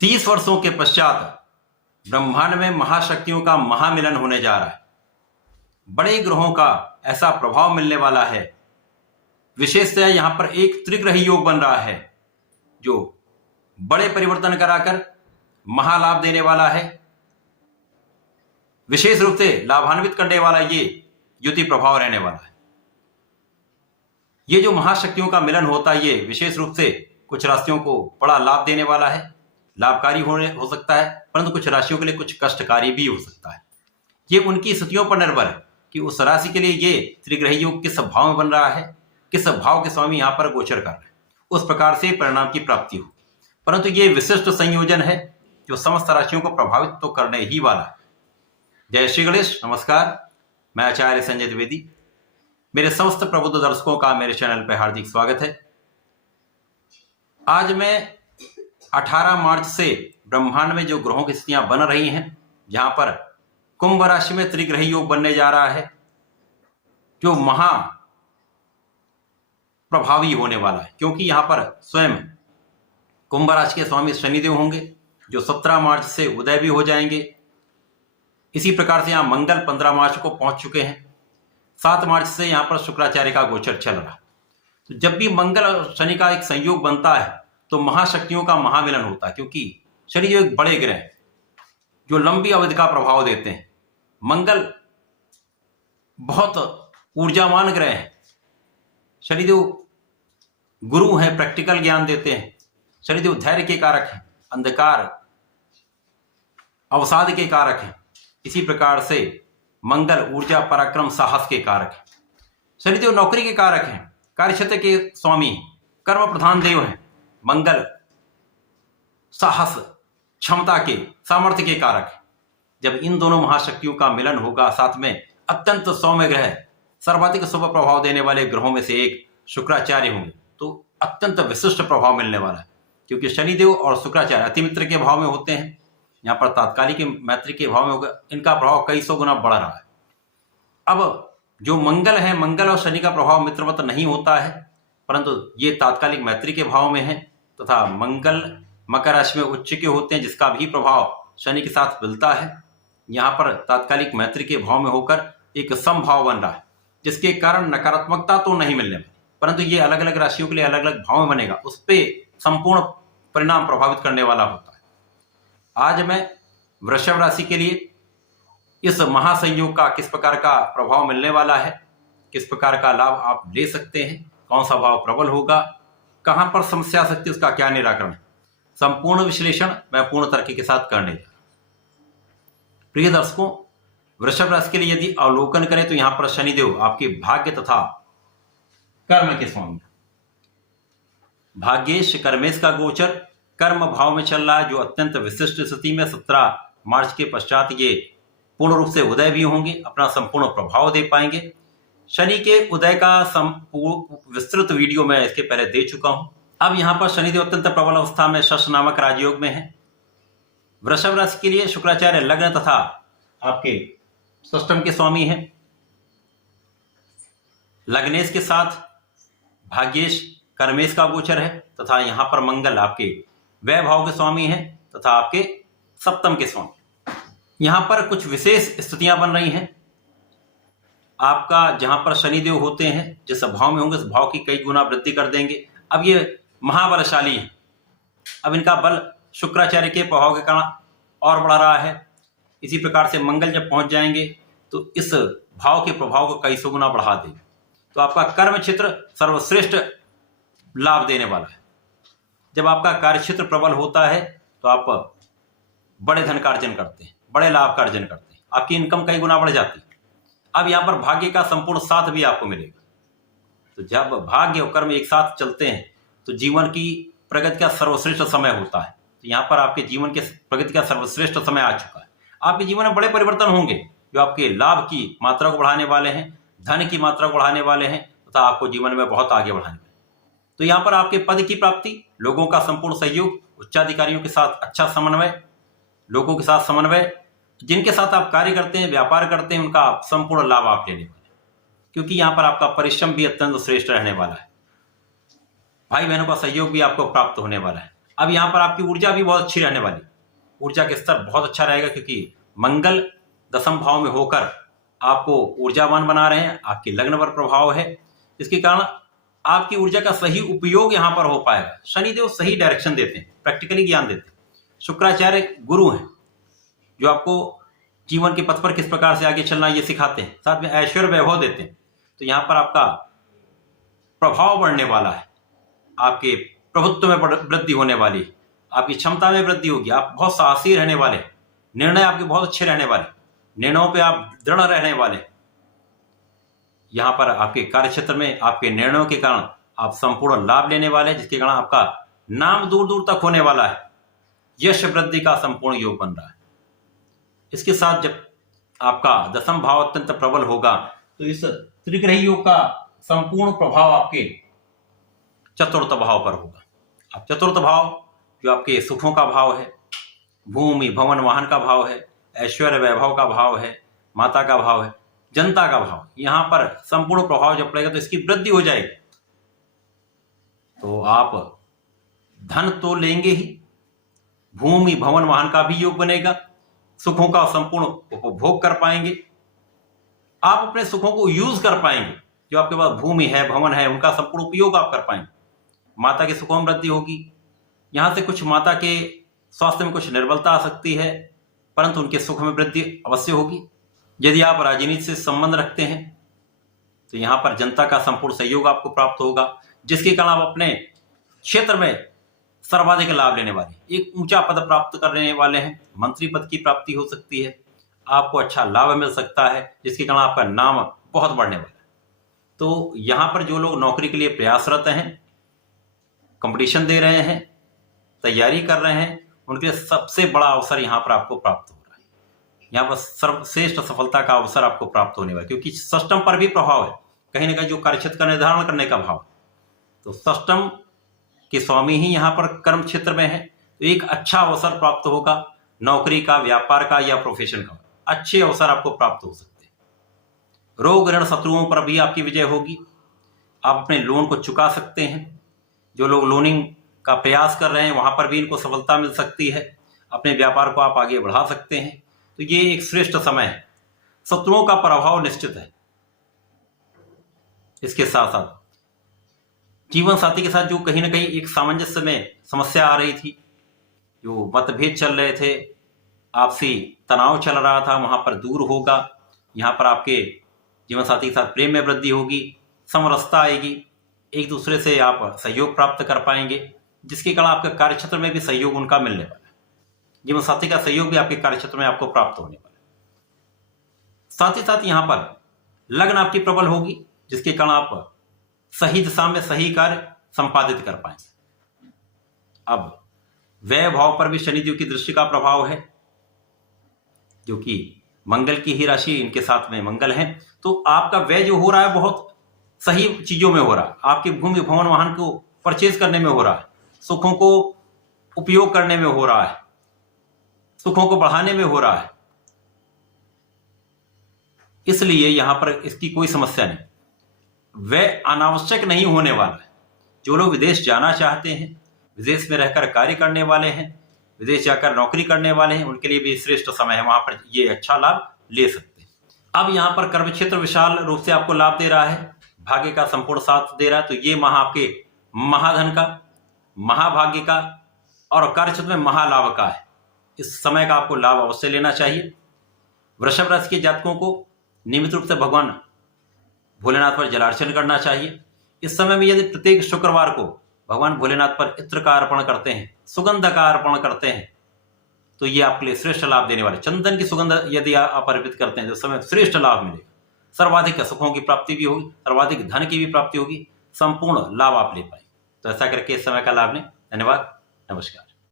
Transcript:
30 वर्षों के पश्चात ब्रह्मांड में महाशक्तियों का महामिलन होने जा रहा है। बड़े ग्रहों का ऐसा प्रभाव मिलने वाला है। विशेषतः यहां पर एक त्रिग्रही योग बन रहा है जो बड़े परिवर्तन कराकर महालाभ देने वाला है। विशेष रूप से लाभान्वित करने वाला ये युति प्रभाव रहने वाला है। ये जो महाशक्तियों का मिलन होता है ये विशेष रूप से कुछ राशियों को बड़ा लाभ देने वाला है, लाभकारी हो सकता है, परंतु कुछ राशियों के लिए कुछ कष्टकारी भी हो सकता है। ये उनकी स्थितियों पर निर्भर है कि उस राशि के लिए ये त्रिग्रही योग किस भाव में बन रहा है, किस भाव के स्वामी यहां पर गोचर कर रहे हैं, उस प्रकार से परिणाम की प्राप्ति हो। परंतु ये विशिष्ट संयोजन है जो समस्त राशियों को प्रभावित तो करने ही वाला है। जय श्री गणेश। नमस्कार, मैं आचार्य संजय द्विवेदी। मेरे समस्त प्रबुद्ध दर्शकों का मेरे चैनल पर हार्दिक स्वागत है। आज मैं 18 मार्च से ब्रह्मांड में जो ग्रहों की स्थितियां बन रही हैं, जहां पर कुंभ राशि में त्रिग्रही योग बनने जा रहा है जो महा प्रभावी होने वाला है, क्योंकि यहां पर स्वयं कुंभ राशि के स्वामी शनिदेव होंगे जो 17 मार्च से उदय भी हो जाएंगे। इसी प्रकार से यहां मंगल 15 मार्च को पहुंच चुके हैं। 7 मार्च से यहां पर शुक्राचार्य का गोचर चल रहा है। तो जब भी मंगल और शनि का एक संयोग बनता है तो महाशक्तियों का महामिलन होता है, क्योंकि शनि जो एक बड़े ग्रह हैं जो लंबी अवधि का प्रभाव देते हैं। मंगल बहुत ऊर्जावान ग्रह है। शनिदेव गुरु हैं, प्रैक्टिकल ज्ञान देते हैं। शनिदेव धैर्य के कारक हैं, अंधकार अवसाद के कारक हैं। इसी प्रकार से मंगल ऊर्जा पराक्रम साहस के कारक हैं। शनिदेव नौकरी के कारक हैं, कार्यक्षेत्र के स्वामी, कर्म प्रधान देव हैं। मंगल साहस क्षमता के सामर्थ्य के कारक है। जब इन दोनों महाशक्तियों का मिलन होगा, साथ में अत्यंत सौम्य ग्रह, सर्वाधिक शुभ प्रभाव देने वाले ग्रहों में से एक शुक्राचार्य होंगे, तो अत्यंत विशिष्ट प्रभाव मिलने वाला है। क्योंकि शनिदेव और शुक्राचार्य अति मित्र के भाव में होते हैं, यहाँ पर तात्कालिक मैत्री के भाव में होगा, इनका प्रभाव कई सौ गुना बढ़ रहा है। अब जो मंगल है, मंगल और शनि का प्रभाव मित्रवत नहीं होता है, परंतु ये तात्कालिक मैत्री के भाव में है तथा मंगल मकर राशि में उच्च के होते हैं, जिसका भी प्रभाव शनि के साथ मिलता है। यहाँ पर तात्कालिक मैत्री के भाव में होकर एक समभाव बन रहा है, जिसके कारण नकारात्मकता तो नहीं मिलने वाली, परंतु ये अलग अलग राशियों के लिए अलग अलग भाव में बनेगा, उस पर संपूर्ण परिणाम प्रभावित करने वाला होता है। आज मैं वृषभ राशि के लिए इस महासंयोग का किस प्रकार का प्रभाव मिलने वाला है, किस प्रकार का लाभ आप ले सकते हैं, कौन सा भाव प्रबल होगा, कहां पर समस्या आ सकती है, उसका क्या निराकरण है, संपूर्ण विश्लेषण मैं पूर्ण तर्क के साथ करने जा रहा हूं। प्रिय दर्शकों, वृषभ राशि के लिए यदि अवलोकन करें तो यहां पर शनिदेव आपके भाग्य तथा कर्म के स्वामी, भाग्येश कर्मेश का गोचर कर्म भाव में चल रहा है, जो अत्यंत विशिष्ट स्थिति में 17 मार्च के पश्चात ये पूर्ण रूप से उदय भी होंगे, अपना संपूर्ण प्रभाव दे पाएंगे। शनि के उदय का विस्तृत वीडियो मैं इसके पहले दे चुका हूं। अब यहां पर शनिदेव अत्यंत प्रबल अवस्था में शश नामक राजयोग में है। वृषभ राशि के लिए शुक्राचार्य लग्न तथा आपके षष्टम के स्वामी हैं। लग्नेश के साथ भाग्येश कर्मेश का गोचर है तथा यहां पर मंगल आपके वै भाव के स्वामी हैं तथा आपके सप्तम के स्वामी। यहां पर कुछ विशेष स्थितियां बन रही हैं। आपका जहां पर शनिदेव होते हैं, जिस भाव में होंगे उस भाव की कई गुना वृद्धि कर देंगे। अब ये महाबलशाली है। अब इनका बल शुक्राचार्य के प्रभाव के कारण और बढ़ रहा है। इसी प्रकार से मंगल जब पहुंच जाएंगे तो इस भाव के प्रभाव को कई सौ गुना बढ़ा देंगे। तो आपका कर्म क्षेत्र सर्वश्रेष्ठ लाभ देने वाला है। जब आपका कार्य क्षेत्र प्रबल होता है तो आप बड़े धन का अर्जन करते हैं, बड़े लाभ का अर्जन करते हैं, आपकी इनकम कई गुना बढ़ जाती है। अब यहाँ पर भाग्य का संपूर्ण साथ भी आपको मिलेगा। तो जब भाग्य और कर्म एक साथ चलते हैं तो जीवन की प्रगति का सर्वश्रेष्ठ समय होता है। तो यहाँ पर आपके जीवन के प्रगति का सर्वश्रेष्ठ समय आ चुका है। आपके जीवन में बड़े परिवर्तन होंगे जो आपके लाभ की मात्रा को बढ़ाने वाले हैं, धन की मात्रा को बढ़ाने वाले हैं तथा आपको जीवन में बहुत आगे बढ़ाने वाले हैं। तो यहाँ पर आपके पद की प्राप्ति, लोगों का संपूर्ण सहयोग, उच्चाधिकारियों के साथ अच्छा समन्वय, लोगों के साथ समन्वय, जिनके साथ आप कार्य करते हैं, व्यापार करते हैं, उनका संपूर्ण लाभ आप लेने वाले हैं, क्योंकि यहाँ पर आपका परिश्रम भी अत्यंत श्रेष्ठ रहने वाला है। भाई बहनों का सहयोग भी आपको प्राप्त होने वाला है। अब यहाँ पर आपकी ऊर्जा भी बहुत अच्छी रहने वाली, ऊर्जा के स्तर बहुत अच्छा रहेगा, क्योंकि मंगल दशम भाव में होकर आपको ऊर्जावान बना रहे हैं, आपके लग्न पर प्रभाव है, इसके कारण आपकी ऊर्जा का सही उपयोग यहाँ पर हो पाएगा। शनिदेव सही डायरेक्शन देते हैं, प्रैक्टिकली ज्ञान देते हैं। शुक्राचार्य गुरु हैं जो आपको जीवन के पथ पर किस प्रकार से आगे चलना ये सिखाते हैं, साथ में ऐश्वर्य वैभव देते हैं। तो यहाँ पर आपका प्रभाव बढ़ने वाला है, आपके प्रभुत्व में वृद्धि होने वाली है, आपकी क्षमता में वृद्धि होगी, आप बहुत साहसी रहने वाले, निर्णय आपके बहुत अच्छे रहने वाले, निर्णयों पे आप दृढ़ रहने वाले। यहाँ पर आपके कार्य क्षेत्र में आपके निर्णयों के कारण आप संपूर्ण लाभ लेने वाले, जिसके कारण आपका नाम दूर दूर तक होने वाला है, यश वृद्धि का संपूर्ण योग बन रहा है। इसके साथ जब आपका दशम भाव अत्यंत प्रबल होगा तो इस त्रिग्रही योग का संपूर्ण प्रभाव आपके चतुर्थ भाव पर होगा। अब चतुर्थ भाव जो आपके सुखों का भाव है, भूमि भवन वाहन का भाव है, ऐश्वर्य वैभव का भाव है, माता का भाव है, जनता का भाव, यहां पर संपूर्ण प्रभाव जब पड़ेगा तो इसकी वृद्धि हो जाएगी। तो आप धन तो लेंगे ही, भूमि भवन वाहन का भी योग बनेगा, सुखों का संपूर्ण उपभोग कर पाएंगे, आप अपने सुखों को यूज कर पाएंगे, जो आपके पास भूमि है भवन है उनका संपूर्ण उपयोग आप कर पाएंगे। माता के सुखों में वृद्धि होगी। यहां से कुछ माता के स्वास्थ्य में कुछ निर्बलता आ सकती है, परंतु उनके सुख में वृद्धि अवश्य होगी। यदि आप राजनीति से संबंध रखते हैं तो यहाँ पर जनता का संपूर्ण सहयोग आपको प्राप्त होगा, जिसके कारण आप अपने क्षेत्र में सर्वाधिक लाभ लेने वाले, एक ऊंचा पद प्राप्त करने वाले हैं, मंत्री पद की प्राप्ति हो सकती है, आपको अच्छा लाभ मिल सकता है, जिसके कारण आपका नाम बहुत बढ़ने वाला है। तो यहाँ पर जो लोग नौकरी के लिए प्रयासरत हैं, कंपटीशन दे रहे हैं, तैयारी कर रहे हैं, उनके लिए सबसे बड़ा अवसर यहाँ पर आपको प्राप्त हो रहा है। यहाँ पर सर्वश्रेष्ठ सफलता का अवसर आपको प्राप्त होने वाला है, क्योंकि षष्टम पर भी प्रभाव है, कहीं ना कहीं जो कार्यक्षेत्र का निर्धारण करने का भाव। तो षष्टम के स्वामी ही यहाँ पर कर्म क्षेत्र में है, तो एक अच्छा अवसर प्राप्त होगा, नौकरी का, व्यापार का या प्रोफेशन का अच्छे अवसर आपको प्राप्त हो सकते हैं। रोग ऋण शत्रुओं पर भी आपकी विजय होगी, आप अपने लोन को चुका सकते हैं। जो लोग लोनिंग का प्रयास कर रहे हैं वहां पर भी इनको सफलता मिल सकती है, अपने व्यापार को आप आगे बढ़ा सकते हैं। तो ये एक श्रेष्ठ समय है, शत्रुओं का प्रभाव निश्चित है। इसके साथ साथ जीवन साथी के साथ जो कहीं ना कहीं एक सामंजस्य में समस्या आ रही थी, जो मतभेद चल रहे थे, आपसी तनाव चल रहा था, वहां पर दूर होगा। यहाँ पर आपके जीवन साथी के साथ प्रेम में वृद्धि होगी, समरसता आएगी, एक दूसरे से आप सहयोग प्राप्त कर पाएंगे, जिसके कारण आपके कार्यक्षेत्र में भी सहयोग उनका मिलने वाला है। जीवन साथी का सहयोग भी आपके कार्यक्षेत्र में आपको प्राप्त होने वाला है। साथ ही साथ यहाँ पर लग्न आपकी प्रबल होगी, जिसके कारण आप सही दिशा में सही कार्य संपादित कर पाएंगे। अब व्यय भाव पर भी शनिदेव की दृष्टि का प्रभाव है, जो कि मंगल की ही राशि, इनके साथ में मंगल है। तो आपका व्यय जो हो रहा है बहुत सही चीजों में हो रहा है, आपकी भूमि भवन वाहन को परचेज करने में हो रहा है, सुखों को उपयोग करने में हो रहा है, सुखों को बढ़ाने में हो रहा है। इसलिए यहां पर इसकी कोई समस्या नहीं, वह अनावश्यक नहीं होने वाला है। जो लोग विदेश जाना चाहते हैं, विदेश में रहकर कार्य करने वाले हैं, विदेश जाकर नौकरी करने वाले हैं, उनके लिए भी श्रेष्ठ समय है, वहां पर ये अच्छा लाभ ले सकते हैं। अब यहाँ पर कर्म क्षेत्र विशाल रूप से आपको लाभ दे रहा है, भाग्य का संपूर्ण साथ दे रहा है। तो ये माह आपके महाधन का, महाभाग्य का और कार्य क्षेत्र में महालाभ का है। इस समय का आपको लाभ अवश्य लेना चाहिए। वृषभ राशि के जातकों को नियमित रूप से भगवान भोलेनाथ पर जलार्चन करना चाहिए। इस समय में यदि प्रत्येक शुक्रवार को भगवान भोलेनाथ पर इत्र का अर्पण करते हैं, सुगंध का अर्पण करते हैं, तो ये आपके लिए श्रेष्ठ लाभ देने वाले। चंदन की सुगंध यदि आप अर्पित करते हैं तो उस समय श्रेष्ठ लाभ मिलेगा, सर्वाधिक सुखों की प्राप्ति भी होगी, सर्वाधिक धन की भी प्राप्ति होगी, संपूर्ण लाभ आप ले पाए। तो ऐसा करके इस समय का लाभ लें। धन्यवाद, नमस्कार।